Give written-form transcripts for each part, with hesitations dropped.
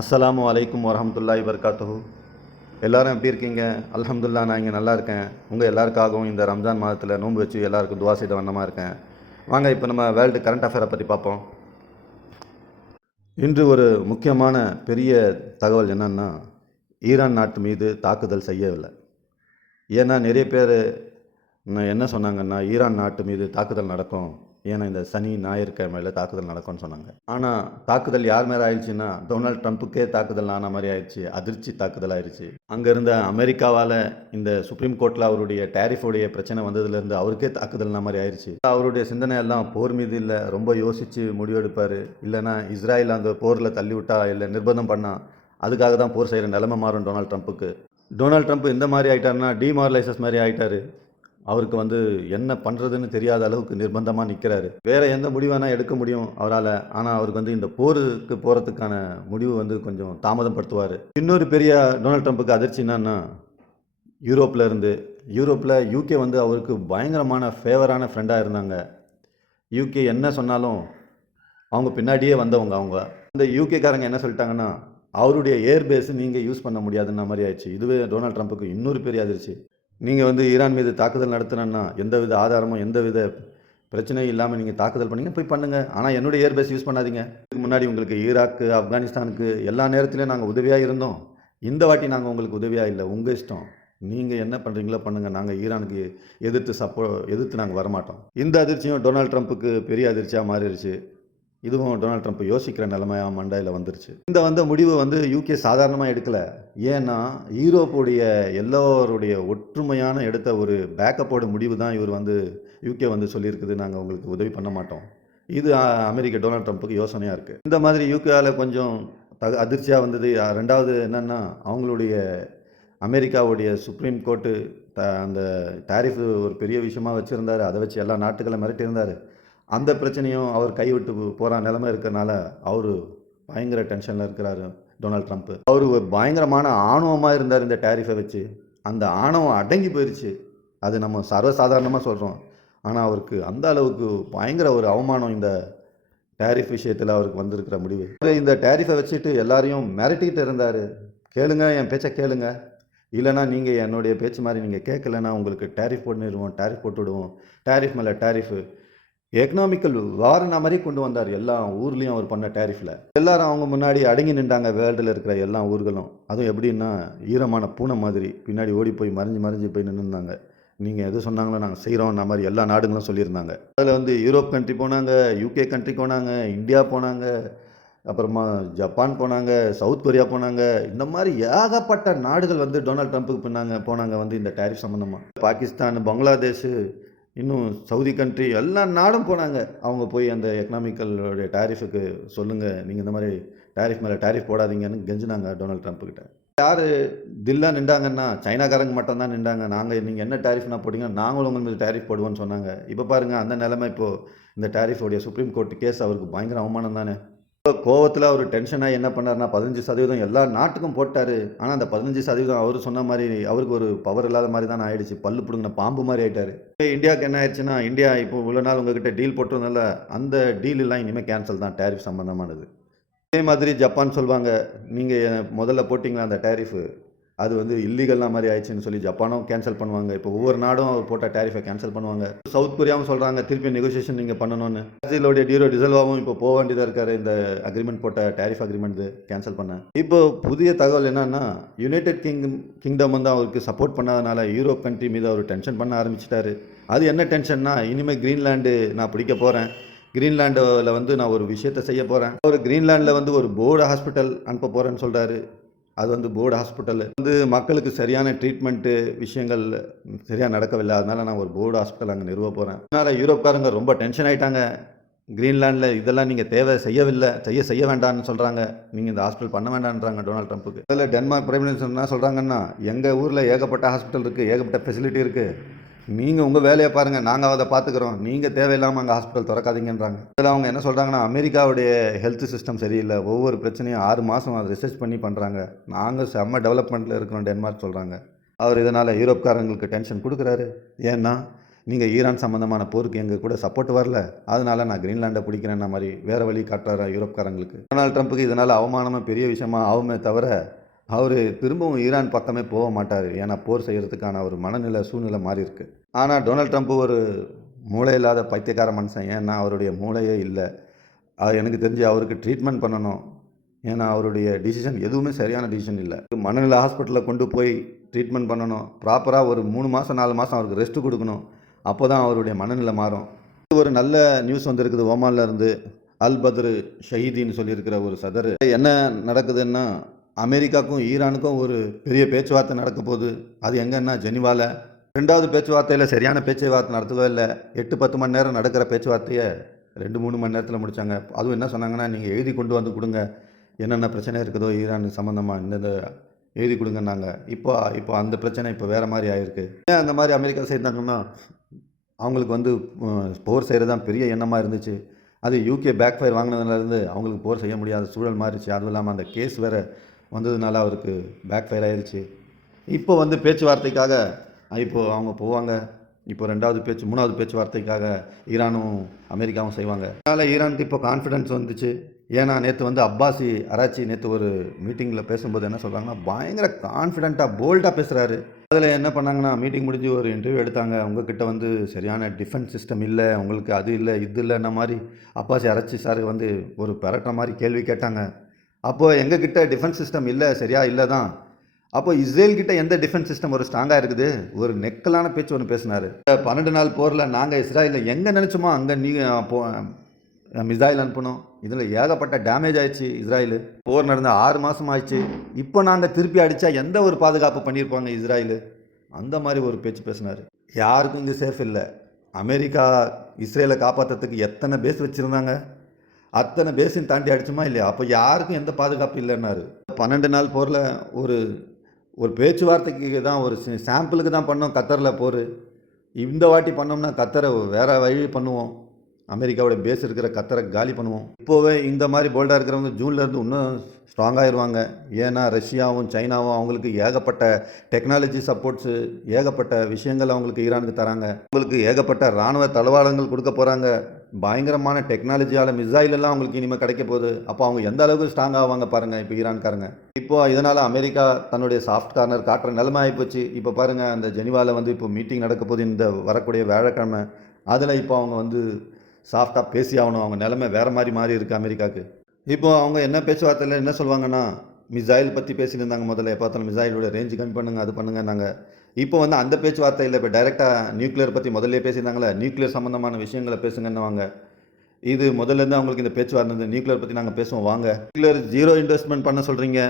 அஸ்ஸலாமு அலைக்கும் வரஹ்மத்துல்லாஹி வபரகாத்துஹு. எல்லாரும் எப்படி இருக்கீங்க? அல்ஹம்துலில்லாஹ், நான் இங்கே நல்லா இருக்கேன். உங்கள் எல்லாருக்காகவும் இந்த ரம்ஜான் மாதத்தில் நோன்பு வச்சு எல்லாருக்கும் துவா செய்த வண்ணமாக இருக்கேன். வாங்க இப்போ நம்ம வேர்ல்டு கரண்ட் அஃபேரை பற்றி பார்ப்போம். இன்று ஒரு முக்கியமான பெரிய தகவல் என்னன்னா, ஈரான் நாட்டு மீது தாக்குதல் செய்யவில்லை. ஏன்னா நிறைய பேர் என்ன சொன்னாங்கன்னா, ஈரான் நாட்டு மீது தாக்குதல் நடக்கும், ஏன்னா இந்த சனி ஞாயிற்றுக்கிழமையில் தாக்குதல் நடக்கும்னு சொன்னாங்க. ஆனால் தாக்குதல் யார் மேலே ஆயிடுச்சுன்னா, டொனால்ட் ட்ரம்ப்புக்கே தாக்குதல் ஆன மாதிரி ஆயிடுச்சு. அதிர்ச்சி தாக்குதல் ஆயிடுச்சு. அங்கே இருந்த அமெரிக்காவால் இந்த சுப்ரீம் கோர்ட்டில் அவருடைய டேரிஃபுடைய பிரச்சனை வந்ததுலேருந்து அவருக்கே தாக்குதல்னா மாதிரி ஆயிடுச்சு. அவருடைய சிந்தனை எல்லாம் போர் மீது இல்லை, ரொம்ப யோசித்து முடிவெடுப்பார். இல்லைனா இஸ்ராயல் அந்த போரில் தள்ளி விட்டா இல்லை நிர்பந்தம் பண்ணால் அதுக்காக தான் போர் செய்கிற நிலைமை மாறும் டொனால்ட் ட்ரம்ப்புக்கு. டொனால்ட் ட்ரம்ப் இந்த மாதிரி ஆகிட்டாருன்னா டிமாரலைசஸ் மாதிரி ஆகிட்டார். அவருக்கு என்ன பண்ணுறதுன்னு தெரியாத அளவுக்கு நிர்பந்தமாக நிற்கிறாரு. வேறு எந்த முடிவானா எடுக்க முடியும் அவரால். ஆனால் அவருக்கு இந்த போருக்கு போகிறதுக்கான முடிவு கொஞ்சம் தாமதப்படுத்துவார். இன்னொரு பெரிய டொனால்ட் ட்ரம்ப்புக்கு அதிர்ச்சி என்னன்னா, யூரோப்பில் யூகே அவருக்கு பயங்கரமான ஃபேவரான ஃப்ரெண்டாக இருந்தாங்க. யூகே என்ன சொன்னாலும் அவங்க பின்னாடியே வந்தவங்க. இந்த யூகேக்காரங்க என்ன சொல்லிட்டாங்கன்னா, அவருடைய ஏர்பேஸு நீங்கள் யூஸ் பண்ண முடியாதுன்ன மாதிரி ஆயிடுச்சு. இதுவே டொனால்ட் ட்ரம்ப்புக்கு இன்னொரு பெரிய அதிர்ச்சி. நீங்கள் ஈரான் மீது தாக்குதல் நடத்தினா எந்தவித ஆதாரமும் எந்தவித பிரச்சனையும் இல்லாமல் நீங்கள் தாக்குதல் பண்ணிங்க போய் பண்ணுங்கள், ஆனால் என்னுடைய ஏர்பேஸ் யூஸ் பண்ணாதீங்க. இதுக்கு முன்னாடி உங்களுக்கு ஈராக்கு, ஆப்கானிஸ்தானுக்கு எல்லா நேரத்துலையும் நாங்கள் உதவியாக இருந்தோம். இந்த வாட்டி நாங்கள் உங்களுக்கு உதவியாக இல்லை, உங்கள் இஷ்டம், நீங்கள் என்ன பண்ணுறீங்களோ பண்ணுங்கள், நாங்கள் ஈரானுக்கு எதிர்த்து நாங்கள் வரமாட்டோம். இந்த அதிர்ச்சியும் டொனால்ட் ட்ரம்ப்புக்கு பெரிய அதிர்ச்சியாக மாறிடுச்சு. இதுவும் டொனால்ட் ட்ரம்ப் யோசிக்கிற நிலைமையாக மண்டையில் வந்துருச்சு. இந்த முடிவு யூகே சாதாரணமாக எடுக்கலை. ஏன்னா யூரோப்புடைய எல்லோருடைய ஒற்றுமையான எடுத்த ஒரு பேக்கப்போட முடிவு தான் இவர் யூகே சொல்லியிருக்குது, நாங்கள் உங்களுக்கு உதவி பண்ண மாட்டோம். இது அமெரிக்க டொனால்ட் ட்ரம்ப்புக்கு யோசனையாக இருக்குது. இந்த மாதிரி யூகேவில் கொஞ்சம் அதிர்ச்சியாக வந்தது. ரெண்டாவது என்னென்னா, அவங்களுடைய அமெரிக்காவுடைய சுப்ரீம் கோர்ட்டு அந்த டாரிஃப் ஒரு பெரிய விஷயமாக வச்சுருந்தார். அதை வச்சு எல்லா நாட்டுகளை மிரட்டியிருந்தார். அந்த பிரச்சனையும் அவர் கைவிட்டு போகிற நிலைமை இருக்கிறனால அவர் பயங்கர டென்ஷனில் இருக்கிறாரு டொனால்ட் ட்ரம்ப்பு. அவர் பயங்கரமான ஆணவமாக இருந்தார் இந்த டேரிஃபை வச்சு. அந்த ஆணவம் அடங்கி போயிடுச்சு. அது நம்ம சர்வசாதாரணமாக சொல்கிறோம். ஆனால் அவருக்கு அந்த அளவுக்கு பயங்கர ஒரு அவமானம் இந்த டேரிஃப் விஷயத்தில் அவருக்கு வந்திருக்கிற முடிவு. இந்த டேரிஃபை வச்சுட்டு எல்லாரையும் மிரட்டிகிட்டு இருந்தார். கேளுங்க, என் பேச்சை கேளுங்க, இல்லைனா நீங்கள் என்னுடைய பேச்சு மாதிரி நீங்கள் கேட்கலன்னா உங்களுக்கு டேரிஃப் போட்டு விடுவோம், டேரிஃப் மேலே டேரிஃபு, எக்கனாமிக்கல் வாரன மாதிரி கொண்டு வந்தார். எல்லா ஊர்லேயும் அவர் பண்ண டேரிஃபில் எல்லாரும் அவங்க முன்னாடி அடங்கி நின்றாங்க. வேர்ல்டில் இருக்கிற எல்லா ஊர்களும். அதுவும் எப்படின்னா, ஈரமான பூனை மாதிரி பின்னாடி ஓடி போய் மறைஞ்சு போய் நின்றுருந்தாங்க. நீங்கள் எது சொன்னாங்களோ நாங்கள் செய்கிறோம் மாதிரி எல்லா நாடுகளும் சொல்லியிருந்தாங்க. அதில் யூரோப் கண்ட்ரி போனாங்க, யூகே கண்ட்ரி போனாங்க, இந்தியா போனாங்க, அப்புறமா ஜப்பான் போனாங்க, சவுத் கொரியா போனாங்க. இந்த மாதிரி ஏகப்பட்ட நாடுகள் டொனால்ட் ட்ரம்ப்புக்கு போனாங்க இந்த டேரிஃப் சம்மந்தமாக. பாகிஸ்தான், பங்களாதேஷ், இன்னும் சவுதி கண்ட்ரி, எல்லா நாடும் போனாங்க. அவங்க போய் அந்த எக்கனாமிக்கலுடைய டேரிஃபுக்கு சொல்லுங்கள், நீங்கள் இந்த மாதிரி டேரிஃப் மேலே டேரிஃப் போடாதீங்கன்னு கெஞ்சினாங்க டொனால்ட் ட்ரம்ப்புக்கிட்ட. யார் தில்லாக நின்றாங்கன்னா, சைனாக்காரங்க மட்டும்தான் நின்றாங்க. நீங்கள் என்ன டேரிஃப்னா போட்டிங்கன்னா நாங்களும் உங்கள் மீது டேரிஃப் போடுவோன்னு சொன்னாங்க. இப்போ பாருங்கள், அந்த நிலைமை இப்போது இந்த டேரிஃபோடைய சுப்ரீம் கோர்ட் கேஸ் அவருக்கு பயங்கர அவமானம் தானே. கோவத்தில் அவர் டென்ஷனாக என்ன பண்ணார்னா 15% எல்லா நாட்டுக்கும் போட்டார். ஆனால் அந்த 15% அவர் சொன்ன மாதிரி அவருக்கு ஒரு பவர் இல்லாத மாதிரி தான் ஆயிடுச்சு. பல்லு பிடுங்கின பாம்பு மாதிரி ஆகிட்டார். இந்தியாவுக்கு என்ன ஆயிடுச்சுன்னா, இந்தியா இப்போ இவ்வளோ நாள் உங்ககிட்ட டீல் போட்டதுனால அந்த டீல் எல்லாம் இனிமேல் கேன்சல் தான், டேரிஃப் சம்மந்தமானது. அதே மாதிரி ஜப்பான் சொல்லுவாங்க, நீங்கள் முதல்ல போட்டிங்களா அந்த டேரிஃபு, அது இல்லீகல்லாம் மாதிரி ஆயிடுச்சுன்னு சொல்லி ஜப்பானும் கேன்சல் பண்ணுவாங்க. இப்போ ஒவ்வொரு நாடும் அவர் போட்ட டேரிஃபை கேன்சல் பண்ணுவாங்க. சவுத் கொரியாவும் சொல்கிறாங்க திருப்பி நெகோசியேஷன் நீங்கள் பண்ணணும்னு. பிரேசிலோடைய டிசல்வாவும் இப்போ போக வேண்டியதாக இருக்காரு, இந்த அக்ரிமெண்ட் போட்ட டேரிஃப் அக்ரிமெண்ட் கேன்சல் பண்ண. இப்போ புதிய தகவல் என்னன்னா, யுனைடெட் கிங்டம் அவருக்கு சப்போர்ட் பண்ணாதனால யூரோப் கண்ட்ரி மீது அவர் டென்ஷன் பண்ண ஆரம்பிச்சிட்டாரு. அது என்ன டென்ஷன்னா, இனிமேல் கிரீன்லாண்டு நான் பிடிக்க போகிறேன், கிரீன்லாண்டில் நான் ஒரு விஷயத்தை செய்ய போகிறேன். அவர் கிரீன்லாண்டில் ஒரு போர்டு ஹாஸ்பிட்டல் அனுப்ப போகிறேன்னு சொல்கிறாரு. அது போர்டு ஹாஸ்பிட்டல் மக்களுக்கு சரியான ட்ரீட்மெண்ட்டு விஷயங்கள் சரியாக நடக்கவில்லை. அதனால் நான் ஒரு போர்டு ஹாஸ்பிட்டல் அங்கே நிறுவ போகிறேன். அதனால் யூரோப்காரங்க ரொம்ப டென்ஷன் ஆகிட்டாங்க. கிரீன்லாண்டில் இதெல்லாம் நீங்கள் செய்ய வேண்டாம்னு சொல்கிறாங்க. நீங்கள் இந்த ஹாஸ்பிட்டல் பண்ண வேண்டான்றாங்க டொனால்ட் ட்ரம்ப்புக்கு. அதில் டென்மார்க் பிரைம் மினிஸ்டர் என்ன சொல்கிறாங்கன்னா, எங்கள் ஊரில் ஏகப்பட்ட ஹாஸ்பிட்டல் இருக்குது, ஏகப்பட்ட ஃபெசிலிட்டி இருக்குது, நீங்கள் உங்கள் வேலையை பாருங்கள், நாங்கள் அதை பார்த்துக்குறோம், நீங்கள் தேவையில்லாமல் அங்கே ஹாஸ்பிட்டல் திறக்காதீங்கன்றாங்க. அதில் அவங்க என்ன சொல்கிறாங்கன்னா, அமெரிக்காவுடைய ஹெல்த் சிஸ்டம் சரியில்லை, ஒவ்வொரு பிரச்சனையும் 6 மாதம் அதை ரிசர்ச் பண்ணி பண்ணுறாங்க, நாங்கள் செம்ம டெவலப்மெண்ட்டில் இருக்கிறோம் டென்மார்க் சொல்கிறாங்க. அவர் இதனால் யூரோப்காரங்களுக்கு டென்ஷன் கொடுக்குறாரு. ஏன்னா நீங்கள் ஈரான் சம்மந்தமான போருக்கு எங்கள் கூட சப்போர்ட் வரல, அதனால நான் கிரீன்லாண்டை பிடிக்கிறேன்ன மாதிரி வேறு வழி காட்டுறாரா யூரோப்காரங்களுக்கு. டொனால்ட் ட்ரம்ப்புக்கு இதனால் அவமானமாக பெரிய விஷயமா ஆகுமே தவிர அவர் திரும்பவும் ஈரான் பக்கமே போக மாட்டார். ஏன்னா போர் செய்கிறதுக்கான ஒரு மனநிலை சூழ்நிலை மாறி இருக்கு. ஆனால் டொனால்ட் ட்ரம்ப் ஒரு மூளை இல்லாத பைத்தியக்கார மனுஷன். ஏன்னா அவருடைய மூளையே இல்லை. எனக்கு தெரிஞ்சு அவருக்கு ட்ரீட்மெண்ட் பண்ணணும். ஏன்னா அவருடைய டிசிஷன் எதுவுமே சரியான டிசிஷன் இல்லை. மனநிலை ஹாஸ்பிட்டலில் கொண்டு போய் ட்ரீட்மெண்ட் பண்ணணும். ப்ராப்பராக ஒரு 3 மாதம் 4 மாதம் அவருக்கு ரெஸ்ட்டு கொடுக்கணும். அப்போ தான் அவருடைய மனநிலை மாறும். ஒரு நல்ல நியூஸ் வந்திருக்குது ஓமானில் இருந்து. அல் பத்ரு ஷஹீதின்னு சொல்லியிருக்கிற ஒரு சதர். என்ன நடக்குதுன்னா, அமெரிக்காவுக்கும் ஈரானுக்கும் ஒரு பெரிய பேச்சுவார்த்தை நடக்க போகுது. அது எங்கன்னா ஜெனிவாவில். 2வது பேச்சுவார்த்தையில் சரியான பேச்சுவார்த்தை நடத்தவே இல்லை. 8-10 மணி நேரம் நடக்கிற பேச்சுவார்த்தையை 2-3 மணி நேரத்தில் முடித்தாங்க. அதுவும் என்ன சொன்னாங்கன்னா, நீங்கள் எழுதி கொண்டு வந்து கொடுங்க, என்னென்ன பிரச்சனை இருக்குதோ ஈரான் சம்மந்தமாக இந்த எழுதி கொடுங்கன்னாங்க. இப்போ அந்த பிரச்சனை இப்போ வேறு மாதிரி ஆகிருக்கு. ஏன் அந்த மாதிரி அமெரிக்கா செய்தாங்கன்னா, அவங்களுக்கு வந்து போர் செய்கிறது தான் பெரிய எண்ணமாக இருந்துச்சு. அது யூகே பேக் ஃபயர் வாங்கினதுலேருந்து அவங்களுக்கு போர் செய்ய முடியாத சூழல் மாறிச்சு. அதுவும் இல்லாமல் அந்த கேஸ் வேறு வந்ததுனால அவருக்கு பேக் ஃபயர் ஆயிடுச்சு. இப்போ வந்து பேச்சுவார்த்தைக்காக இப்போது அவங்க போவாங்க. இப்போ 3வது பேச்சுவார்த்தைக்காக ஈரானும் அமெரிக்காவும் செய்வாங்க. அதனால் ஈரானுக்கு இப்போ கான்ஃபிடென்ஸ் வந்துச்சு. ஏன்னா நேற்று வந்து அப்பாசி அராச்சி நேற்று ஒரு மீட்டிங்கில் பேசும்போது என்ன சொல்கிறாங்கன்னா, பயங்கர கான்ஃபிடென்ட்டாக போல்டாக பேசுகிறாரு. அதில் என்ன பண்ணாங்கன்னா, மீட்டிங் முடிஞ்சு ஒரு இன்டர்வியூ எடுத்தாங்க. உங்ககிட்ட வந்து சரியான டிஃபென்ஸ் சிஸ்டம் இல்லை, உங்களுக்கு அது இல்லை இது இல்லைன்ன மாதிரி அப்பாசி அராச்சி சார் வந்து ஒரு பரட்டுற மாதிரி கேள்வி கேட்டாங்க. அப்போது எங்ககிட்ட டிஃபென்ஸ் சிஸ்டம் இல்லை, சரியா இல்லை தான். அப்போ இஸ்ரேல்கிட்ட எந்த டிஃபென்ஸ் சிஸ்டம் ஒரு ஸ்ட்ராங்காக இருக்குது? ஒரு நெக்கலான பேச்சு ஒன்று பேசினார். 12 நாள் போரில் நாங்கள் இஸ்ராயலில் எங்கே நினச்சோமோ அங்கே மிசைல் அனுப்பணும். இதில் ஏகப்பட்ட டேமேஜ் ஆயிடுச்சு. இஸ்ராயலு போர் நடந்த 6 மாதம் ஆயிடுச்சு. இப்போ நாங்கள் திருப்பி அடித்தா எந்த ஒரு பாதுகாப்பு பண்ணியிருப்பாங்க இஸ்ராயலு? அந்த மாதிரி ஒரு பேச்சு பேசினார். யாருக்கும் இங்கே சேஃப் இல்லை. அமெரிக்கா இஸ்ரேலை காப்பாற்றுறதுக்கு எத்தனை பேஸ் வச்சுருந்தாங்க, அத்தனை பேஸையும் தாண்டி அடிச்சுமா இல்லையா? அப்போ யாருக்கும் எந்த பாதுகாப்பு இல்லைன்னாரு. 12 நாள் போரில் ஒரு பேச்சுவார்த்தைக்கு தான், ஒரு சாம்பிளுக்கு தான் பண்ணோம் கத்தரில் போர். இந்த வாட்டி பண்ணோம்னா கத்தரை வேறு வழி பண்ணுவோம். அமெரிக்காவோட பேஸ் இருக்கிற கத்தரை காலி பண்ணுவோம். இப்போவே இந்த மாதிரி போல்டாக இருக்கிறவங்க ஜூன்லேருந்து இன்னும் ஸ்ட்ராங்காகிடுவாங்க. ஏன்னா ரஷ்யாவும் சைனாவும் அவங்களுக்கு ஏகப்பட்ட டெக்னாலஜி சப்போர்ட்ஸு, ஏகப்பட்ட விஷயங்கள் அவங்களுக்கு ஈரானுக்கு தராங்க. அவங்களுக்கு ஏகப்பட்ட இராணுவ தளவாடங்கள் கொடுக்க போகிறாங்க. பயங்கரமான டெக்னாலஜியால் மிசைல் எல்லாம் அவங்களுக்கு இனிமேல் கிடைக்க போகுது. அப்போ அவங்க எந்த அளவுக்கு ஸ்ட்ராங் ஆவாங்க பாருங்கள் இப்போ ஈரான்காரங்க. இப்போது இதனால் அமெரிக்கா தன்னுடைய சாஃப்ட் கார்னர் காட்டுற நிலைமை ஆகிப்போச்சு. இப்போ பாருங்கள், அந்த ஜெனிவாவில் வந்து இப்போ மீட்டிங் நடக்க போகுது இந்த வரக்கூடிய வியாழக்கிழமை. அதில் இப்போ அவங்க வந்து சாஃப்டாக பேசி ஆகணும். அவங்க நிலைமை வேறு மாதிரி மாறி இருக்குது அமெரிக்காவுக்கு. இப்போ அவங்க என்ன பேச்சுவார்த்தையில் என்ன சொல்லுவாங்கன்னா, மிசைல் பற்றி பேசிட்டு இருந்தாங்க. முதல்ல பார்த்தாலும் மிசைலோட ரேஞ்சு கம்மி பண்ணுங்க, அது பண்ணுங்கன்னாங்க. இப்போ வந்து அந்த பேச்சுவார்த்தையில் இப்போ டைரெக்டாக நியூக்ளியர் பற்றி முதல்ல பேசியிருந்தாங்களே, நியூக்ளியர் சம்மந்தமான விஷயங்களை பேசுங்கன்னுவாங்க. இது முதல்லேருந்து அவங்களுக்கு இந்த பேச்சுவார்த்தை நியூக்ளியர் பற்றி நாங்கள் பேசுவோம் வாங்க. நியூக்ளியர் 0 இன்வெஸ்ட்மெண்ட் பண்ண சொல்கிறீங்க.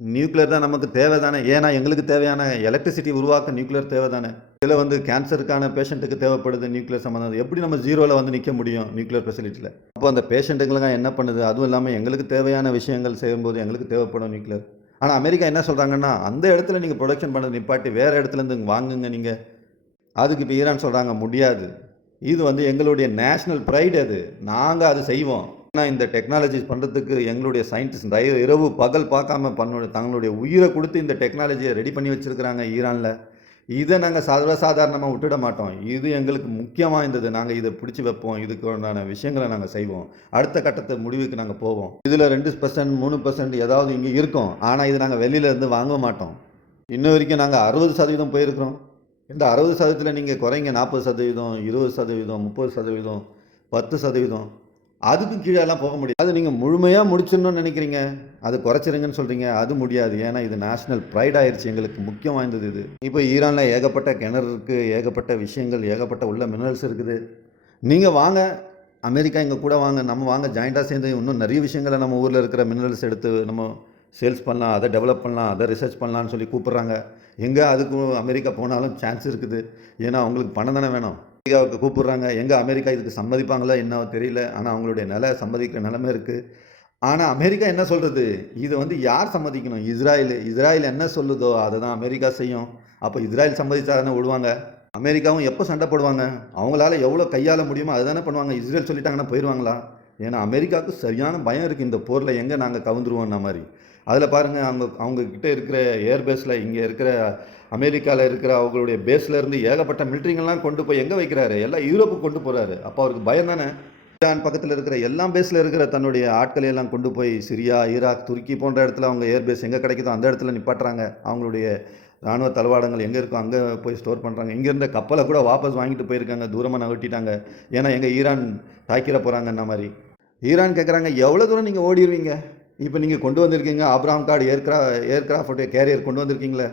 நியூக்ளியர் தான் நமக்கு தேவை தானே? ஏன்னா எங்களுக்கு தேவையான எலக்ட்ரிசிட்டி உருவாக்க நியூக்ளியர் தேவை தானே? இதில் வந்து கேன்சருக்கான பேஷண்ட்டுக்கு தேவைப்படுது நியூக்ளியர் சம்மந்தம். எப்படி நம்ம 0ல் வந்து நிற்க முடியும் நியூக்ளியர் ஃபெசிலிட்டியில்? அப்போ அந்த பேஷண்ட்டுங்களுக்கு என்ன பண்ணுது? அதுவும் இல்லாமல் எங்களுக்கு தேவையான விஷயங்கள் செய்யும்போது எங்களுக்கு தேவைப்படும் நியூக்ளியர். ஆனால் அமெரிக்கா என்ன சொல்கிறாங்கன்னா, அந்த இடத்துல நீங்கள் ப்ரொடக்ஷன் பண்ணது நிப்பாட்டி வேறு இடத்துலேருந்து வாங்குங்க நீங்கள். அதுக்கு இப்போ ஈரான் சொல்கிறாங்க முடியாது. இது வந்து எங்களுடைய நேஷ்னல் ப்ரைடு, அது நாங்கள் அது செய்வோம். ஆனால் இந்த டெக்னாலஜிஸ் பண்ணுறதுக்கு எங்களுடைய சயின்டிஸ்ட் இரவு பகல் பார்க்காம தங்களுடைய உயிரை கொடுத்து இந்த டெக்னாலஜியை ரெடி பண்ணி வச்சுருக்கிறாங்க ஈரானில். இதை நாங்கள் சர்வசாதாரணமாக விட்டுட மாட்டோம். இது எங்களுக்கு முக்கியமாக இருந்தது. நாங்கள் இதை பிடிச்சி வைப்போம். இதுக்கான விஷயங்களை நாங்கள் செய்வோம். அடுத்த கட்டத்தை முடிவுக்கு நாங்கள் போவோம். இதில் 2% 3% ஏதாவது இங்கே இருக்கும். ஆனால் இது நாங்கள் வெளியிலேருந்து வாங்க மாட்டோம். இன்ன வரைக்கும் நாங்கள் 60% போயிருக்கிறோம். இந்த 60%த்தில் நீங்கள் குறைங்க 40%, 20%, 30%, 10%, அதுக்கும் கீழெல்லாம் போக முடியாது. அது நீங்கள் முழுமையாக முடிச்சிடணும்னு நினைக்கிறீங்க, அது குறைச்சிருங்கன்னு சொல்கிறீங்க. அது முடியாது. ஏன்னா இது நேஷ்னல் ப்ரைட் ஆயிடுச்சு, எங்களுக்கு முக்கியம் வாய்ந்தது இது. இப்போ ஈரானில் ஏகப்பட்ட கிணறு இருக்குது, ஏகப்பட்ட விஷயங்கள், ஏகப்பட்ட உள்ள மினரல்ஸ் இருக்குது. நீங்கள் வாங்க, அமெரிக்கா எங்கள் கூட வாங்க, நம்ம வாங்க ஜாயிண்டாக சேர்ந்து இன்னும் நிறைய விஷயங்களை நம்ம ஊரில் இருக்கிற மினரல்ஸ் எடுத்து நம்ம சேல்ஸ் பண்ணலாம், அதை டெவலப் பண்ணலாம், அதை ரிசர்ச் பண்ணலான்னு சொல்லி கூப்பிட்றாங்க. எங்கே அதுக்கும் அமெரிக்கா போனாலும் சான்ஸ் இருக்குது. ஏன்னா அவங்களுக்கு பணம் தானே வேணும். அமெரிக்காவுக்கு கூப்பிட்றாங்க. எங்கே அமெரிக்கா இதுக்கு சம்மதிப்பாங்களா என்ன தெரியல. ஆனால் அவங்களுடைய சம்மதிக்கிற நிலைமை இருக்குது. ஆனால் அமெரிக்கா என்ன சொல்கிறது? இதை வந்து யார் சம்மதிக்கணும்? இஸ்ராயல் என்ன சொல்லுதோ அதை தான் அமெரிக்கா செய்யும். அப்போ இஸ்ராயல் சம்மதிச்சா தானே விடுவாங்க. அமெரிக்காவும் எப்போ சண்டை போடுவாங்க? அவங்களால எவ்வளோ கையாள முடியுமோ அதுதானே பண்ணுவாங்க. இஸ்ரேல் சொல்லிட்டாங்கன்னா போயிடுவாங்களா? ஏன்னா அமெரிக்காவுக்கு சரியான பயம் இருக்குது இந்த போரில் எங்கே நாங்கள் கவுந்துருவோம்ன மாதிரி. அதில் பாருங்கள் அவங்கக்கிட்ட இருக்கிற ஏர்பேஸில் இங்கே இருக்கிற அமெரிக்காவில் இருக்கிற அவங்களுடைய பேஸ்லேருந்து ஏகப்பட்ட மிலிட்ரிங்கெல்லாம் கொண்டு போய் எங்கே வைக்கிறாரு, எல்லாம் யூரோப்புக்கு கொண்டு போகிறாரு. அப்போ அவருக்கு பயம் தானே. ஈரான் பக்கத்தில் இருக்கிற எல்லா பேஸில் இருக்கிற தன்னுடைய ஆட்களை எல்லாம் கொண்டு போய் சிரியா, ஈராக், துருக்கி போன்ற இடத்துல அவங்க ஏர்பேஸ் எங்கே கிடைக்குதோ அந்த இடத்துல நிப்பாட்டுறாங்க. அவங்களுடைய இராணுவ தளவாடங்கள் எங்கே இருக்கோ அங்கே போய் ஸ்டோர் பண்ணுறாங்க. இங்கே இருந்த கப்பலை கூட வாபஸ் வாங்கிட்டு போயிருக்காங்க, தூரமாக நகட்டிட்டாங்க. ஏன்னா எங்கே ஈரான் தாக்கிட போகிறாங்கன்ன மாதிரி. ஈரான் கேட்குறாங்க, எவ்வளோ தூரம் நீங்கள் ஓடிடுவீங்க? இப்போ நீங்கள் கொண்டு வந்திருக்கீங்க ஆப்ரஹாம் கார்டு ஏர்கிராஃப்ட் கேரியர் கொண்டு வந்திருக்கீங்களே,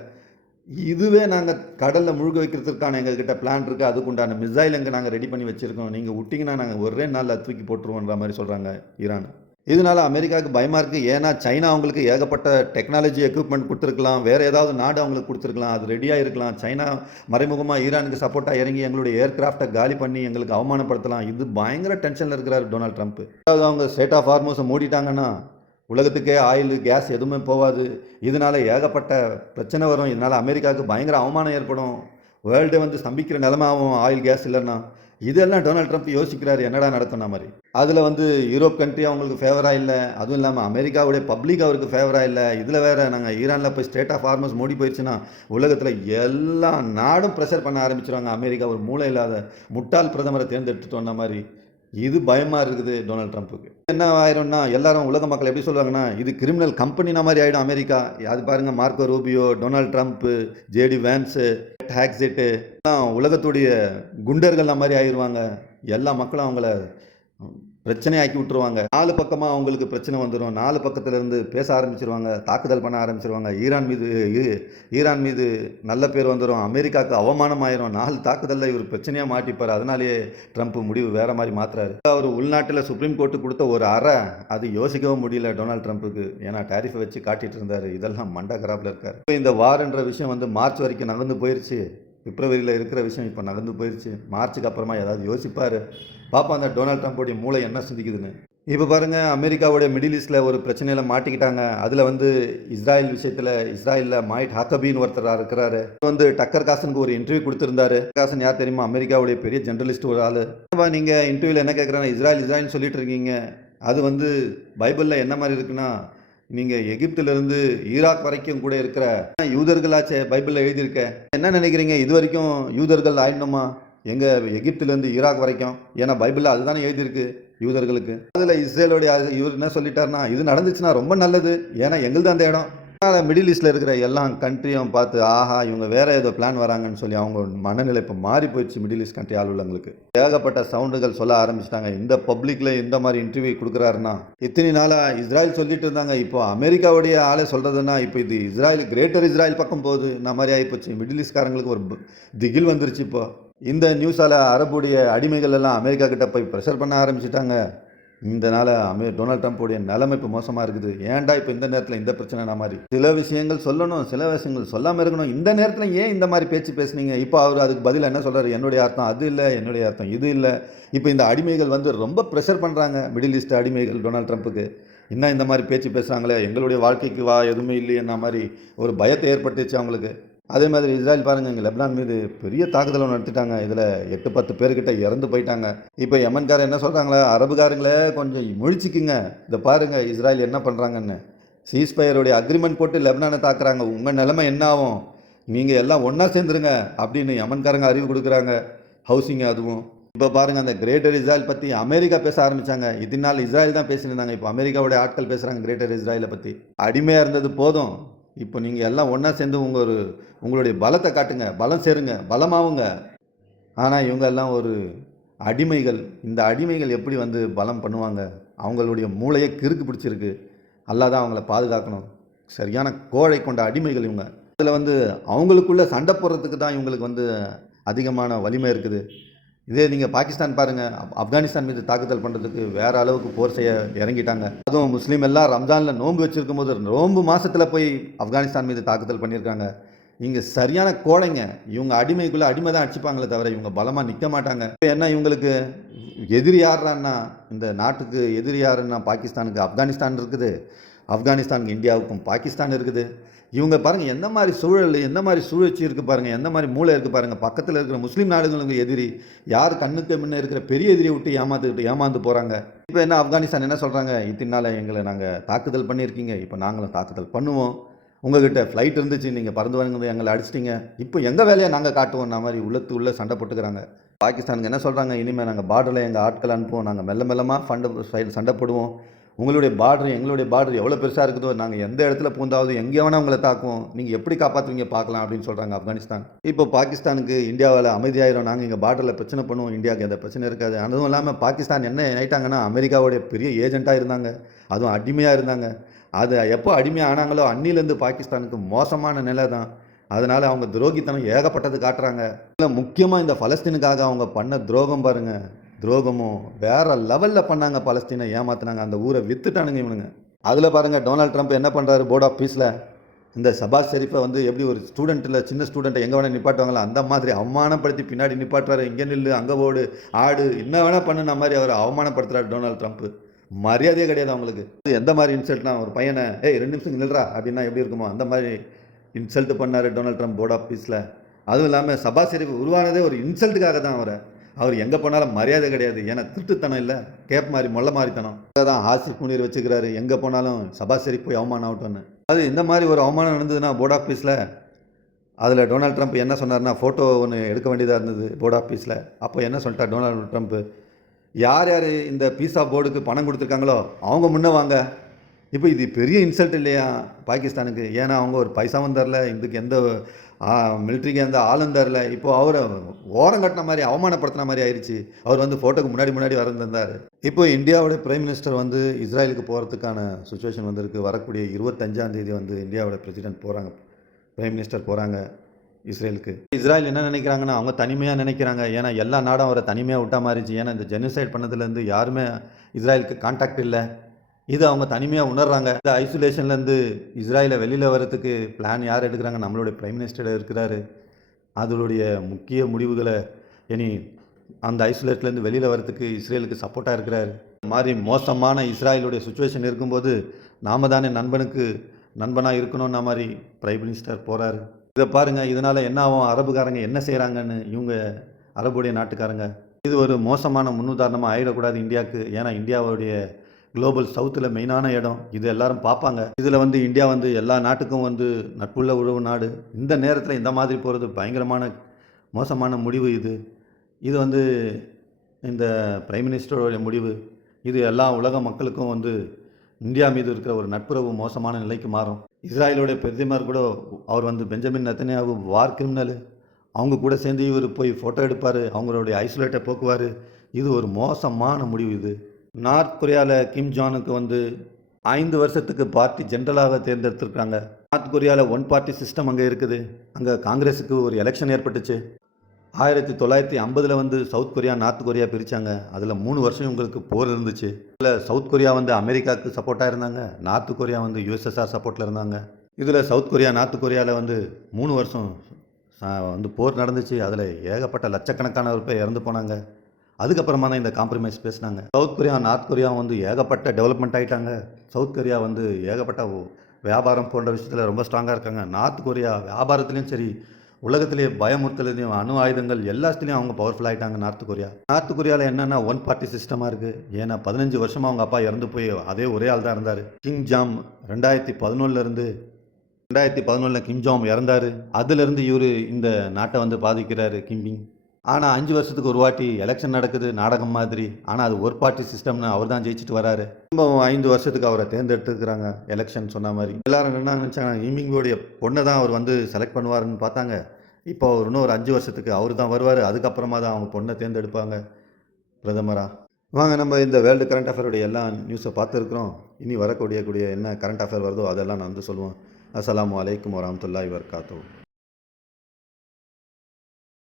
இதுவே நாங்கள் கடலில் முழுக வைக்கிறதுக்கான எங்கள்கிட்ட பிளான் இருக்குது, அதுக்குண்டான மிசைல் எங்கே நாங்கள் ரெடி பண்ணி வச்சுருக்கோம், நீங்கள் விட்டிங்கன்னா நாங்கள் ஒரே நாளில் தூக்கி போட்டுருவோன்ற மாதிரி சொல்கிறாங்க ஈரான். இதனால் அமெரிக்காவுக்கு பயமாக இருக்குது. ஏன்னா சைனா அவங்களுக்கு ஏகப்பட்ட டெக்னாலஜி எக்யூப்மெண்ட் கொடுத்துருக்கலாம், வேறு ஏதாவது நாடு அவங்களுக்கு கொடுத்துருக்கலாம், அது ரெடியாக இருக்கலாம். சைனா மறைமுகமாக ஈரானுக்கு சப்போர்ட்டாக இறங்கி எங்களுடைய ஏர்கிராஃப்டை காலி பண்ணி எங்களுக்கு அவமானப்படுத்தலாம். இது பயங்கர டென்ஷனில் இருக்கிறார் டொனால்ட் ட்ரம்ப். அதாவது அவங்க ஸ்டேட் ஆஃப் ஹார்மோஸை மூடிட்டாங்கன்னா உலகத்துக்கே ஆயில், கேஸ் எதுவுமே போகாது. இதனால் ஏகப்பட்ட பிரச்சனை வரும். இதனால் அமெரிக்காவுக்கு பயங்கர அவமானம் ஏற்படும். வேர்ல்டே வந்து ஸ்தம்பிக்கிற நிலைமை ஆகும் ஆயில், கேஸ் இல்லைன்னா. இதெல்லாம் டொனால்ட் ட்ரம்ப் யோசிக்கிறாரு, என்னடா நடத்தின மாதிரி. அதில் வந்து யூரோப் கண்ட்ரி அவங்களுக்கு ஃபேவராக இல்லை, அதுவும் இல்லாமல் அமெரிக்காவுடைய பப்ளிக் அவருக்கு ஃபேவராக இல்லை. இதில் வேறு நாங்கள் ஈரானில் போய் ஸ்டேட் ஆஃப் ஹார்மஸ் மூடி போயிடுச்சுன்னா உலகத்தில் எல்லா நாடும் ப்ரெஷர் பண்ண ஆரம்பிச்சிருவாங்க. அமெரிக்கா ஒரு மூளை இல்லாத முட்டாள் பிரதமரை தேர்ந்தெடுத்துட்டோன்ன மாதிரி. இது பயமாக இருக்குது டொனால்ட் ட்ரம்ப்புக்கு. என்ன ஆயிரும்னா எல்லாரும் உலக மக்கள் எப்படி சொல்லுவாங்கன்னா, இது கிரிமினல் கம்பெனினா மாதிரி ஆகிடும் அமெரிக்கா. அது பாருங்கள், Marco Rubio, Donald Trump, JD Vance, Hegseth உலகத்துடைய குண்டர்கள் மாதிரி ஆயிடுவாங்க. எல்லா மக்களும் அவங்கள பிரச்சனையாக்கி விட்டுருவாங்க. 4 பக்கமாக அவங்களுக்கு பிரச்சனை வந்துடும். 4 பக்கத்துலேருந்து பேச ஆரம்பிச்சிருவாங்க, தாக்குதல் பண்ண ஆரம்பிச்சிருவாங்க. ஈரான் மீது நல்ல பேர் வந்துடும், அமெரிக்காவுக்கு அவமானம் ஆயிரும். 4 தாக்குதலில் இவர் பிரச்சனையாக மாட்டிப்பார். அதனாலேயே ட்ரம்ப் முடிவு வேறு மாதிரி மாற்றுறாரு. அவர் உள்நாட்டில் சுப்ரீம் கோர்ட்டு கொடுத்த ஒரு அறை அது யோசிக்கவும் முடியல டொனால்ட் ட்ரம்ப்புக்கு. ஏன்னா டேரிஃபை வச்சு காட்டிகிட்டு இருந்தார். இதெல்லாம் மண்டை கராப்பில் இருக்கார். இப்போ இந்த வார்ன்ற விஷயம் வந்து மார்ச் வரைக்கும் நகர்ந்து போயிடுச்சு. பிப்ரவரியில் இருக்கிற விஷயம் இப்போ நகர்ந்து போயிடுச்சு. மார்ச்சுக்கு அப்புறமா ஏதாவது யோசிப்பார். பார்ப்போம் அந்த டொனால்ட் ட்ரம்ப்போடைய மூளை என்ன சிந்திக்குதுன்னு. இப்போ பாருங்கள், அமெரிக்காவுடைய மிடில் ஈஸ்ட்டில் ஒரு பிரச்சனையில் மாட்டிக்கிட்டாங்க. அதில் வந்து இஸ்ராயல் விஷயத்தில் இஸ்ராயலில் மாயிட் ஹாக்கபின்னு ஒருத்தர் இருக்கிறாரு. வந்து டக்கர் காசனுக்கு ஒரு இன்டர்வியூ கொடுத்துருந்தாரு. காசன் யார் தெரியுமா? அமெரிக்காவுடைய பெரிய ஜெர்னலிஸ்ட் ஒரு ஆள். நீங்கள் இன்டர்வியூவில் என்ன கேட்குறாங்க, இஸ்ராயல் சொல்லிட்டு இருக்கீங்க, அது வந்து பைபிளில் என்ன மாதிரி இருக்குன்னா, நீங்கள் எகிப்திலிருந்து ஈராக் வரைக்கும் கூட இருக்கிற யூதர்களாச்சே பைபிளில் எழுதியிருக்க. என்ன நினைக்கிறீங்க, இது வரைக்கும் யூதர்கள் ஆயிடணுமா எங்கள் எகிப்திலேருந்து ஈராக் வரைக்கும்? ஏன்னா பைபிளில் அதுதானே எழுதியிருக்கு யூதர்களுக்கு. அதில் இஸ்ரேலோடைய இவர் என்ன சொல்லிட்டாருன்னா, இது நடந்துச்சுன்னா ரொம்ப நல்லது, ஏன்னா எங்களுது அந்த இடம். அதனால் மிடில் ஈஸ்ட்டில் இருக்கிற எல்லா கண்ட்ரியும் பார்த்து, ஆஹா இவங்க வேறு ஏதோ பிளான் வராங்கன்னு சொல்லி அவங்க மனநிலை இப்போ மாறி போயிடுச்சு. மிடில் ஈஸ்ட் கண்ட்ரி ஆளுள்ளவங்களுக்கு ஏகப்பட்ட சவுண்டுகள் சொல்ல ஆரம்பிச்சிட்டாங்க. இந்த பப்ளிக்கில் இந்த மாதிரி இன்டர்வியூ கொடுக்குறாருன்னா, இத்தனை நாளாக இஸ்ராயல் சொல்லிட்டு இருந்தாங்க, இப்போ அமெரிக்காவுடைய ஆளே சொல்கிறதுன்னா இப்போ இது இஸ்ராயல், கிரேட்டர் இஸ்ராயல் பக்கம் போகுது இந்த மாதிரி ஆகிப்போச்சு. மிடில் ஈஸ்ட்காரங்களுக்கு ஒரு திகில் வந்துருச்சு. இப்போ இந்த நியூஸால் அரபுடைய அடிமைகள் எல்லாம் அமெரிக்கா கிட்ட போய் ப்ரெஷர் பண்ண ஆரம்பிச்சிட்டாங்க. இதனால் டொனால்ட் ட்ரம்ப்புடைய நிலைமை இப்போ மோசமாக இருக்குது. ஏன்டா இப்போ இந்த நேரத்தில் இந்த பிரச்சனை மாதிரி சில விஷயங்கள் சொல்லணும், சில விஷயங்கள் சொல்லாமல் இருக்கணும். இந்த நேரத்தில் ஏன் இந்த மாதிரி பேச்சு பேசுனீங்க? இப்போ அவர் அதுக்கு பதில் என்ன சொல்கிறார், என்னுடைய அர்த்தம் அது இல்லை, என்னுடைய அர்த்தம் இது இல்லை. இப்போ இந்த அடிமைகள் வந்து ரொம்ப ப்ரெஷர் பண்ணுறாங்க, மிடில் ஈஸ்ட் அடிமைகள் டொனால்ட் ட்ரம்ப்புக்கு. இன்னும் இந்த மாதிரி பேச்சு பேசுகிறாங்களே, எங்களுடைய வாழ்க்கைக்கு எதுவுமே இல்லையென்ன மாதிரி ஒரு பயத்தை ஏற்பட்டுச்சு அவங்களுக்கு. அதே மாதிரி இஸ்ராயல் பாருங்கள், இங்கே லெபனான் மீது பெரிய தாக்குதலை நடத்திட்டாங்க. இதில் 8-10 பேர்கிட்ட இறந்து போயிட்டாங்க. இப்போ யமன்காரன் என்ன சொல்கிறாங்களே, அரபுகாரங்களே கொஞ்சம் முழிச்சிக்குங்க, இதை பாருங்கள் இஸ்ராயல் என்ன பண்ணுறாங்கன்னு. சீஸ்ஃபயருடைய அக்ரிமெண்ட் போட்டு லெபனானை தாக்குறாங்க. உங்கள் நிலைமை என்ன ஆகும், நீங்கள் எல்லாம் ஒன்றா சேர்ந்துருங்க அப்படின்னு யமன்காரங்க அறிவு கொடுக்குறாங்க. ஹவுசிங் அதுவும். இப்போ பாருங்கள், அந்த கிரேட்டர் இஸ்ராயல் பற்றி அமெரிக்கா பேச ஆரம்பித்தாங்க. இதனால் இஸ்ராயல் தான் பேசியிருந்தாங்க. இப்போ அமெரிக்காவுடைய ஆட்கள் பேசுகிறாங்க கிரேட்டர் இஸ்ராயலை பற்றி. அடிமையாக இருந்தது போதும், இப்போ நீங்கள் எல்லாம் ஒன்றா சேர்ந்து உங்களுடைய பலத்தை காட்டுங்க, பலம் சேருங்க, பலமாவுங்க. ஆனால் இவங்க எல்லாம் ஒரு அடிமைகள். இந்த அடிமைகள் எப்படி வந்து பலம் பண்ணுவாங்க? அவங்களுடைய மூளையை கிறுக்கு பிடிச்சிருக்கு. அல்லாஹ் தான் அவங்கள பாதுகாக்கணும். சரியான கோழை கொண்ட அடிமைகள் இவங்க. அதில் வந்து அவங்களுக்குள்ளே சண்டை போடுறதுக்கு தான் இவங்களுக்கு வந்து அதிகமான வலிமை இருக்குது. இதே நீங்கள் பாகிஸ்தான் பாருங்கள், ஆப்கானிஸ்தான் மீது தாக்குதல் பண்ணுறதுக்கு வேறு அளவுக்கு போர் செய்ய இறங்கிட்டாங்க. அதுவும் முஸ்லீம் எல்லாம் ரம்ஜானில் நோன்பு வச்சுருக்கும் போது நோன்பு மாதத்தில் போய் ஆப்கானிஸ்தான் மீது தாக்குதல் பண்ணியிருக்காங்க. இங்கே சரியான கோழைங்க. இவங்க அடிமைக்குள்ளே அடிமை தான் அடிச்சுப்பாங்களே தவிர இவங்க பலமாக நிற்க மாட்டாங்க. இப்போ என்ன இவங்களுக்கு எதிரி யாருன்னா, இந்த நாட்டுக்கு எதிரி யாருன்னா பாகிஸ்தானுக்கு ஆப்கானிஸ்தான் இருக்குது. ஆப்கானிஸ்தானுக்கு இந்தியாவுக்கும் பாகிஸ்தான் இருக்குது. இவங்க பாருங்கள் எந்த மாதிரி சூழல், எந்த மாதிரி சூழ்ச்சி இருக்குது பாருங்கள், எந்த மாதிரி மூளை இருக்குது பாருங்கள். பக்கத்தில் இருக்கிற முஸ்லீம் நாடுகளுக்கு எதிரி, யார் கண்ணுக்கு முன்னே இருக்கிற பெரிய எதிரியை விட்டு ஏமாந்து போகிறாங்க. இப்போ என்ன ஆப்கானிஸ்தான் என்ன சொல்கிறாங்க, இத்தனால எங்களை நாங்கள் தாக்குதல் பண்ணியிருக்கீங்க, இப்போ நாங்களும் தாக்குதல் பண்ணுவோம். உங்கள்கிட்ட ஃப்ளைட் இருந்துச்சு, நீங்கள் பறந்து வந்து எங்களை அடிச்சிட்டிங்க, இப்போ எங்கள் வேலையை நாங்கள் காட்டுவோம் மாதிரி உள்ளே சண்டை போட்டுக்கிறாங்க. பாகிஸ்தானுக்கு என்ன சொல்கிறாங்க, இனிமேல் நாங்கள் பார்டரில் எங்கள் ஆட்கள் அனுப்புவோம், நாங்கள் மெல்லமாக சண்டை போடுவோம். உங்களுடைய எங்களுடைய பார்டர் எவ்வளோ பெருசாக இருக்குதோ, நாங்கள் எந்த இடத்துல பூந்தாவது எங்கே வேணால் உங்களை தாக்குவோம், நீங்கள் எப்படி காப்பாற்றுவீங்க பார்க்கலாம் அப்படின்னு சொல்கிறாங்க ஆப்கானிஸ்தான். இப்போ பாகிஸ்தானுக்கு இந்தியாவில் அமைதியாயிரும், நாங்கள் இங்கே பார்டரில் பிரச்சனை பண்ணுவோம், இந்தியாவுக்கு எந்த பிரச்சனை இருக்காது. அதுவும் இல்லாமல் பாகிஸ்தான் என்ன ஆயிட்டாங்கன்னா அமெரிக்காவுடைய பெரிய ஏஜெண்ட்டாக இருந்தாங்க, அதுவும் அடிமையாக இருந்தாங்க. அது எப்போ அடிமையாக ஆனாங்களோ அன்னிலேருந்து பாகிஸ்தானுக்கு மோசமான நிலை தான். அதனால் அவங்க துரோகித்தனம் ஏகப்பட்டது காட்டுறாங்க. இல்லை முக்கியமாக இந்த பலஸ்தீனுக்காக அவங்க பண்ண துரோகம் பாருங்கள், துரோகமும் வேறு லெவலில் பண்ணாங்க. பலஸ்தீனை ஏமாற்றினாங்க, அந்த ஊரை விற்றுட்டானுங்க இவனுங்க. அதில் பாருங்கள் டொனால்ட் ட்ரம்ப் என்ன பண்ணுறாரு, போர்ட் ஆஃப் பீஸில் இந்த ஷபாஸ் ஷெரீஃபை வந்து எப்படி ஒரு ஸ்டூடெண்ட்டில் சின்ன ஸ்டூடெண்ட்டை எங்கே வேணால் நிப்பாட்டுவாங்களோ அந்த மாதிரி அவமானப்படுத்தி பின்னாடி நிப்பாட்டுறாரு. இங்கே நில்லு, அங்கே ஓடு, ஆடு, என்ன வேணால் பண்ணுன மாதிரி அவர் அவமானப்படுத்துகிறார் டொனால்ட் ட்ரம்ப். மரியாதையே கிடையாது அவங்களுக்கு. எந்த மாதிரி இன்சல்ட்னா, ஒரு பையனை 2 நிமிஷம் நில்றா அப்படின்னா எப்படி இருக்குமோ அந்த மாதிரி இன்சல்ட் பண்ணார் டொனால்ட் ட்ரம்ப் போர்ட் ஆஃப் பீஸில். அதுவும் இல்லாமல் ஷபாஸ் ஷெரீஃப் உருவானதே ஒரு இன்சல்ட்டுக்காக தான். அவர் எங்கே போனாலும் மரியாதை கிடையாது. ஏன்னா திருட்டுத்தனம் இல்லை, கேப் மாதிரி மொல்ல மாதிரித்தனம். தான் ஆசிஃப் முனீர் வச்சுக்கிறாரு, எங்கே போனாலும் ஷபாஸ் ஷெரீஃப் போய் அவமானம் ஆகட்டும்னு. அது இந்த மாதிரி ஒரு அவமானம் நடந்ததுன்னா போர்ட் ஆஃப் பீஸில், அதில் டொனால்ட் ட்ரம்ப் என்ன சொன்னார்னா, ஃபோட்டோ ஒன்று எடுக்க வேண்டியதாக இருந்தது போர்ட் ஆஃப் பீஸில். அப்போ என்ன சொல்லிட்டார் டொனால்ட் ட்ரம்ப், யார் இந்த பீஸா போர்டுக்கு பணம் கொடுத்துருக்காங்களோ அவங்க முன்னே வாங்க. இப்போ இது பெரிய இன்சல்ட் இல்லையா பாகிஸ்தானுக்கு? ஏன்னா அவங்க ஒரு பைசாவும் தரல, இதுக்கு எந்த மிலிட்ரிக்கு எந்த ஆளும் தரல. இப்போது அவரை ஓரம் கட்டின மாதிரி அவமானப்படுத்தின மாதிரி ஆயிடுச்சு. அவர் வந்து ஃபோட்டோக்கு முன்னாடி வரந்திருந்தார். இப்போ இந்தியாவோட பிரைம் மினிஸ்டர் வந்து இஸ்ரேலுக்கு போகிறதுக்கான சுச்சுவேஷன் வந்திருக்கு. வரக்கூடிய 25ஆம் தேதி வந்து இந்தியாவோட பிரசிடென்ட் போகிறாங்க, பிரைம் மினிஸ்டர் போகிறாங்க இஸ்ரேலுக்கு. இஸ்ரேல் என்ன நினைக்கிறாங்கன்னா, அவங்க தனிமையாக நினைக்கிறாங்க. ஏன்னா எல்லா நாடும் அவரை தனிமையாக விட்டா மாறிச்சு. ஏன்னா இந்த ஜெனோசைட் பண்ணதுலேருந்து யாருமே இஸ்ரேலுக்கு கான்டாக்ட் இல்லை. இது அவங்க தனிமையாக உணர்றாங்க. இந்த ஐசோலேஷன்லேருந்து இஸ்ரேலை வெளியில் வர்றதுக்கு பிளான் யார் எடுக்கிறாங்க, நம்மளுடைய பிரைம் மினிஸ்டர் இருக்கிறாரு. அதனுடைய முக்கிய முடிவுகளை இனி அந்த ஐசோலேட்லேருந்து வெளியில் வர்றதுக்கு இஸ்ரேலுக்கு சப்போர்ட்டாக இருக்கிறாரு. இந்த மாதிரி மோசமான இஸ்ரேலுடைய சுச்சுவேஷன் இருக்கும்போது நாம தானே நண்பனாக இருக்கணும்னா மாதிரி பிரைம் மினிஸ்டர் போகிறாரு. இதை பாருங்கள், இதனால் என்ன ஆகும், அரபுக்காரங்க என்ன செய்கிறாங்கன்னு. இவங்க அரபுடைய நாட்டுக்காரங்க இது ஒரு மோசமான முன்னுதாரணமாக ஆகிடக்கூடாது இந்தியாவுக்கு. ஏன்னா இந்தியாவுடைய குளோபல் சவுத்தில் மெயினான இடம், இது எல்லாரும் பார்ப்பாங்க. இதில் வந்து இந்தியா வந்து எல்லா நாட்டுக்கும் வந்து நட்புள்ள உறவு நாடு. இந்த நேரத்தில் இந்த மாதிரி போகிறது பயங்கரமான மோசமான முடிவு. இது வந்து இந்த பிரைம் மினிஸ்டருடைய முடிவு. இது எல்லா உலக மக்களுக்கும் வந்து இந்தியா மீது இருக்கிற ஒரு நட்புறவு மோசமான நிலைக்கு மாறும். இஸ்ராயலுடைய பிரதமர் கூட அவர் வந்து பெஞ்சமின் நெத்தன்யாகு வார் கிரிமினல், அவங்க கூட சேர்ந்து இவர் போய் ஃபோட்டோ எடுப்பார், அவங்களுடைய ஐசோலேட்டை போக்குவார். இது ஒரு மோசமான முடிவு. நார்த் கொரியாவில் கிம் ஜானுக்கு வந்து 5 வருஷத்துக்கு பார்ட்டி ஜென்ரலாக தேர்ந்தெடுத்திருக்காங்க. நார்த் கொரியாவில் 1 பார்ட்டி சிஸ்டம் அங்கே இருக்குது. அங்கே காங்கிரஸுக்கு ஒரு எலெக்ஷன் ஏற்பட்டுச்சு. 1950 வந்து சவுத் கொரியா நார்த் கொரியா பிரித்தாங்க. அதில் 3 வருஷம் இவங்களுக்கு போர் இருந்துச்சு. இதில் சவுத் கொரியா வந்து அமெரிக்காவுக்கு சப்போர்ட்டாக இருந்தாங்க, நார்த் கொரியா வந்து யுஎஸ்எஸ்ஆர் சப்போர்ட்டில் இருந்தாங்க. இதில் சவுத் கொரியா நார்த் கொரியாவில் வந்து 3 வருஷம் வந்து போர் நடந்துச்சு. அதில் ஏகப்பட்ட லட்சக்கணக்கானவர் பேர் இறந்து போனாங்க. அதுக்கப்புறமா தான் இந்த காம்ப்ரமைஸ் பேசினாங்க. சவுத் கொரியா நார்த் கொரியா வந்து ஏகப்பட்ட டெவலப்மெண்ட் ஆகிட்டாங்க. சவுத் கொரியா வந்து ஏகப்பட்ட வியாபாரம் போன்ற விஷயத்தில் ரொம்ப ஸ்ட்ராங்காக இருக்காங்க. நார்த் கொரியா வியாபாரத்துலேயும் சரி, உலகத்திலேயே பயமுறுத்தலையும் அணு ஆயுதங்கள் எல்லாத்துலேயும் அவங்க பவர்ஃபுல் ஆகிட்டாங்க நார்த் கொரியா. நார்த் கொரியாவில் என்னென்னா 1 பார்ட்டி சிஸ்டமாக இருக்குது. ஏன்னா 15 வருஷமாக அவங்க அப்பா இறந்து போய் அதே ஒரே ஆள் தான் இருந்தார். கிம் ஜாம் 2011 கிம் ஜாம் இறந்தார். அதுலேருந்து இவர் இந்த நாட்டை வந்து பாதிக்கிறாரு கிம்பிங். ஆனால் 5 வருஷத்துக்கு ஒரு வாட்டி எலெக்ஷன் நடக்குது, நாடகம் மாதிரி. ஆனால் அது 1 பார்ட்டி சிஸ்டம்னு அவர் தான் ஜெயிச்சுட்டு வராரு. திரும்ப 5 வருஷத்துக்கு அவரை தேர்ந்தெடுத்துக்கிறாங்க எலெக்ஷன் சொன்ன மாதிரி. எல்லாரும் என்ன நினச்சாங்க, கிம்பிங்கோடைய பொண்ணை தான் அவர் வந்து செலக்ட் பண்ணுவாருன்னு பார்த்தாங்க. இப்போ அவர் இன்னும் ஒரு 5 வருஷத்துக்கு அவர் தான் வருவார். அதுக்கப்புறமா தான் அவங்க பொண்ணை தேர்ந்தெடுப்பாங்க பிரதமராக. வாங்க நம்ம இந்த வேர்ல்டு கரண்ட் அஃபேருடைய எல்லா நியூஸை பார்த்துருக்குறோம். இனி வரக்கூடிய என்ன கரண்ட் அஃபேர் வருதோ அதெல்லாம் நான் வந்து சொல்லுவேன். அஸ்ஸலாமு அலைக்கும் வரஹ்மத்துல்லாஹி வபரகாத்துஹு.